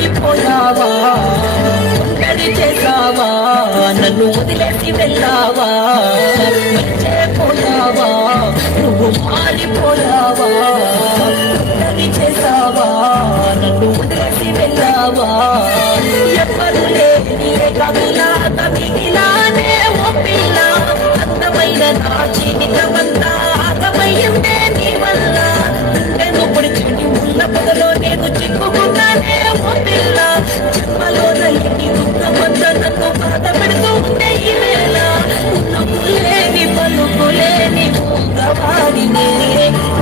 మారిపోయావా ఒంటరి చేసావా నన్ను వదిలేసి వెళ్ళావా మర్చిపోయావా నువ్వు మారిపోయావా ఒంటరి చేసావా నన్ను వదిలేసి వెళ్ళావా ఎవ్వరు లేని కవిలాత మిగిలానే ఓ పిల్ల అందమైన నా జీవితమంతా ఆగమయ్యిందే నీ వల్ల నేను పొడిచి ఉన్న పొదలో నేను చిక్కుకున్నానే ఓ పిల్ల జన్మలో నల్లి దుఃఖమంతా నన్ను బాధ పెడుతూ ఉండే ఈ వేళ నవ్వులేని పలుకులేని మూగవాడినే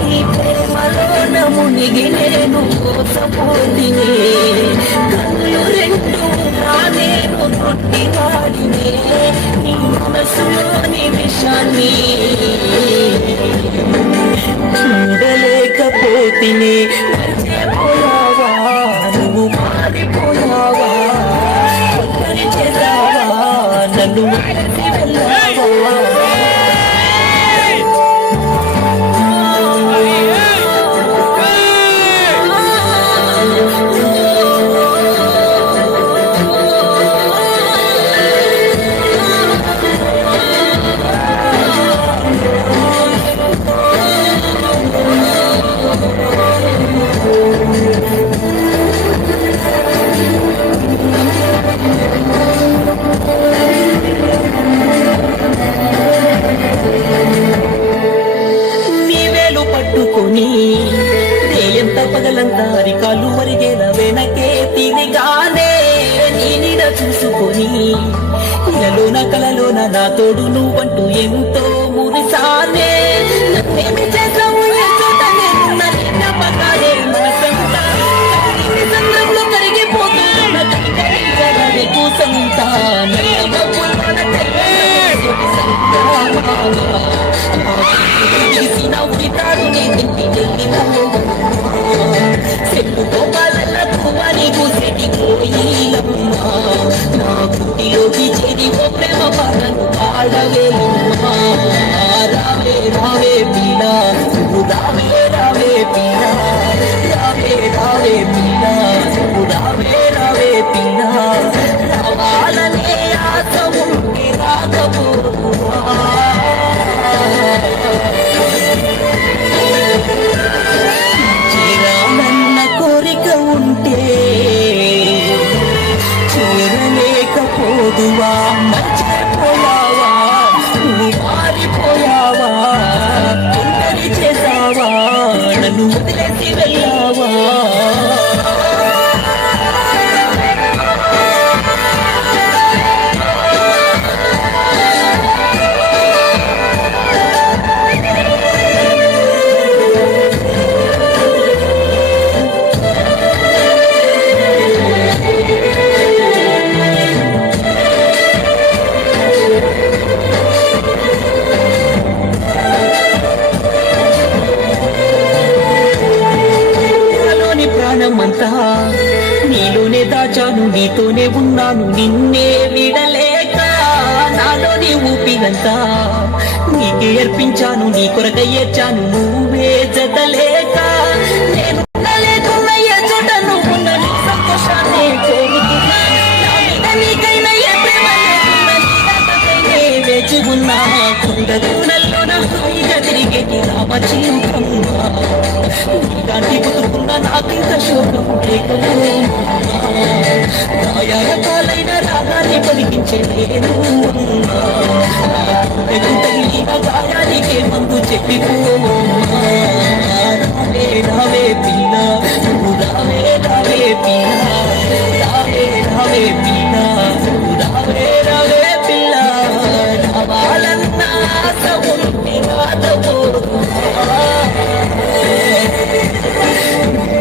నీ ప్రేమలో మునిగి నేను మోసపోతినే కన్నులు రెండు నా నేను తొట్టివాడినే నీ మనసులోని విషాన్ని చూడలేకపోతినే మర్చిపోయావా నువ్వు మారిపోయావా ఒంటరి చేసావా నన్ను వదిలేసి వెళ్ళావా ఎంత పగలంతా అరికాలు వరిగేల వెనకే తిరిగానే నీ నీడ చూసుకొని ఇలలోన కలలోన నా తోడు నువ్వంటూ ఎంతో మురిసానే నన్నేమి చేసావు ఏ చోట నేనున్న జ్ఞాపకాలే మనసంతా సంద్రంలో కరిగిపోతున్న కూసంతా నవ్వుతాడు నేను చెప్పుతో పాలన్న పువ్వని కూసెటి కోయిలమ్మా నా గుడిలోకి చేరి ఓ ప్రేమ పాటను పాడవేలమ్మా రావే రావే పీలా నువ్వు రావే రావే పీలా రావే రావే పీలా నువ్వు రావే రావే పీలా రావాలనే ఆశ ఉంటే రాకపోవా చేరాలన్న కోరిక ఉంటే చేరలేకపోదువా మర్చిపోయావా నువ్వు మారిపోయావా ఒంటరి చేసావా నన్ను వదిలేసి వెళ్ళావా ప్రాణమంతా నీలోనే దాచాను నీతోనే ఉన్నాను నిన్నే విడలేక నాలోని ఊపిరంతా నీకే అర్పించాను నీ కొరకై ఏడ్చాను నువ్వే జతలేక నేను లేకున్న ఏ చోట నువ్వున్న నీ సంతోషాన్ని కోరుతున్నా నీకైనా ఏ ప్రేమ లేకున్నా వేచి ఉన్నా కొండ దూరంలోన హాయిగా తిరిగేటి రామచిలుకమ్మా నీలాంటి బతుకున్న నాకింత శోకం లేకలైన రాగాన్ని పలికించే నేను తగిలిన గాయానికే మందు చెప్పిపోమ్మా రావే రావే పిల్ల నువ్వు రావే రావే పిల్ల రావే రావే పిల్ల నువ్వు రావే రావే పిల్ల రావాలన్న ఆశ ఉంటే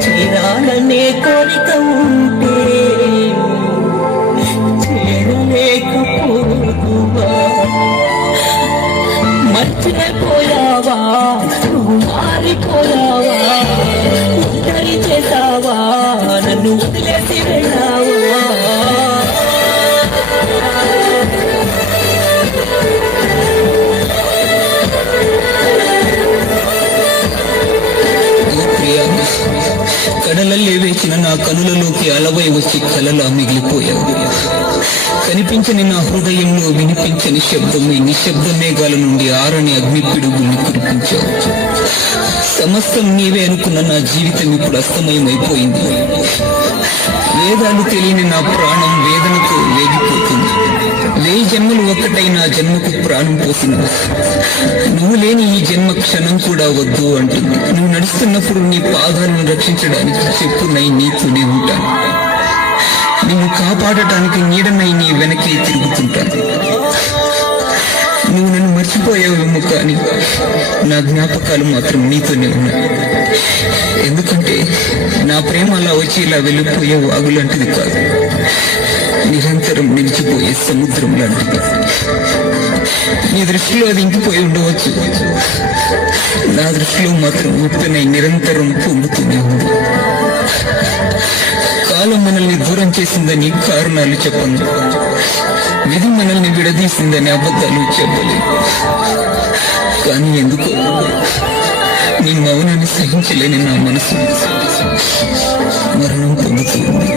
చేరాలనే కోరిక ఉంటే చేరలేకపోదువా మర్చిపోయావా నువ్వు మారిపోయావా ఒంటరి చేసావా నన్ను వదిలేసి వెళ్ళావా కడలల్లే వేచిన నా కనులలోకి అలవై వచ్చి కలలా మిగిలిపోయావు. కనిపించని నా హృదయంలో వినిపించని శబ్దమే నిశ్శబ్ద మేఘాల నుండి ఆరని అగ్ని పిడుగుల్ని కురిపించావు. సమస్తం నీవే అనుకున్న నా జీవితం ఇప్పుడు అస్తమయమైపోయింది. వేదాలు తెలియని నా ప్రాణం వేదనతో వేగిపోతుంది. 1000 జన్మలు ఒక్కటై నా జన్మకు ప్రాణం పోసినవు. నువ్వు లేని ఈ జన్మ క్షణం కూడా వద్దు అంటుంది. నువ్వు నడుస్తున్నప్పుడు నీ పాదాలను రక్షించడానికి చెప్పునై నీతోనే ఉంటాను. నిన్ను కాపాడటానికి నీడనై నీ వెనకే తిరుగుతుంటాను. నువ్వు నన్ను మర్చిపోయావేమో కానీ నా జ్ఞాపకాలు మాత్రం నీతోనే ఉన్నాయి. ఎందుకంటే నా ప్రేమ అలా వచ్చి ఇలా వెళ్ళిపోయే వాగులాంటిది కాదు, నిరంతరం నిలిచిపోయే సముద్రం లాంటిది. నీ దృష్టిలో అది ఇంకిపోయి ఉండవచ్చు, నా దృష్టిలో మాత్రం ఉప్పెనై నిరంతరం పొంగుతూనే ఉంది. కాలం మనల్ని దూరం చేసిందని కారణాలు చెప్పను, విధి మనల్ని విడదీసిందని అబద్ధాలు చెప్పలేదు. కానీ ఎందుకో నీ మౌనాన్ని సహించలేని నా మనసు మరణం పొందుతుంది.